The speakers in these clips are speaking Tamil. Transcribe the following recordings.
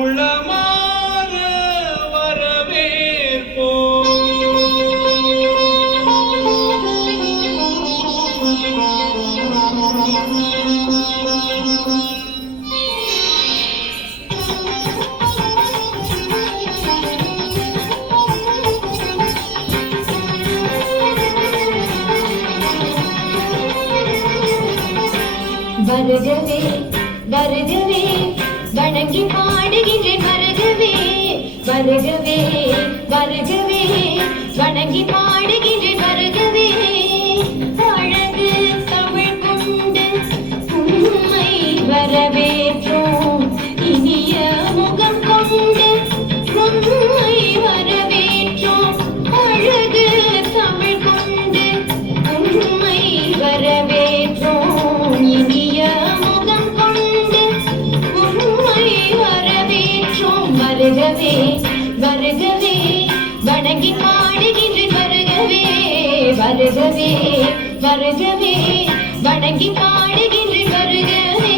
உளமாற வரவேற்போம். வருகவே வருகவே வணங்கி பாடுகின்றேன். வருகவே வருகவே வருகவே வணங்கி பாடுகின்றேன். வருகவே அழகு தமிழ் கொண்டு உண்மை வரவேற்றோம். இனிய முகம் கொண்டு உண்மை வரவேற்றோம். அழகு தமிழ் கொண்டு உண்மை வரவேற்றோம். இனிய முகம் கொண்டு உண்மை வரவேற்றோம். வருகவே வருகவே வணங்கி பாடுகின்றேன். வருகவே வருகவே வருகவே வணங்கி பாடுகின்றேன். வருகவே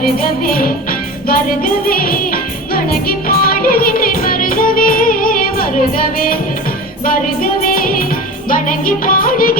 வருகவே வருகவே வணங்கி பாடுகின்றேன். வருகவே வருகவே வருகவே வணங்கி பாடுகின்றேன்.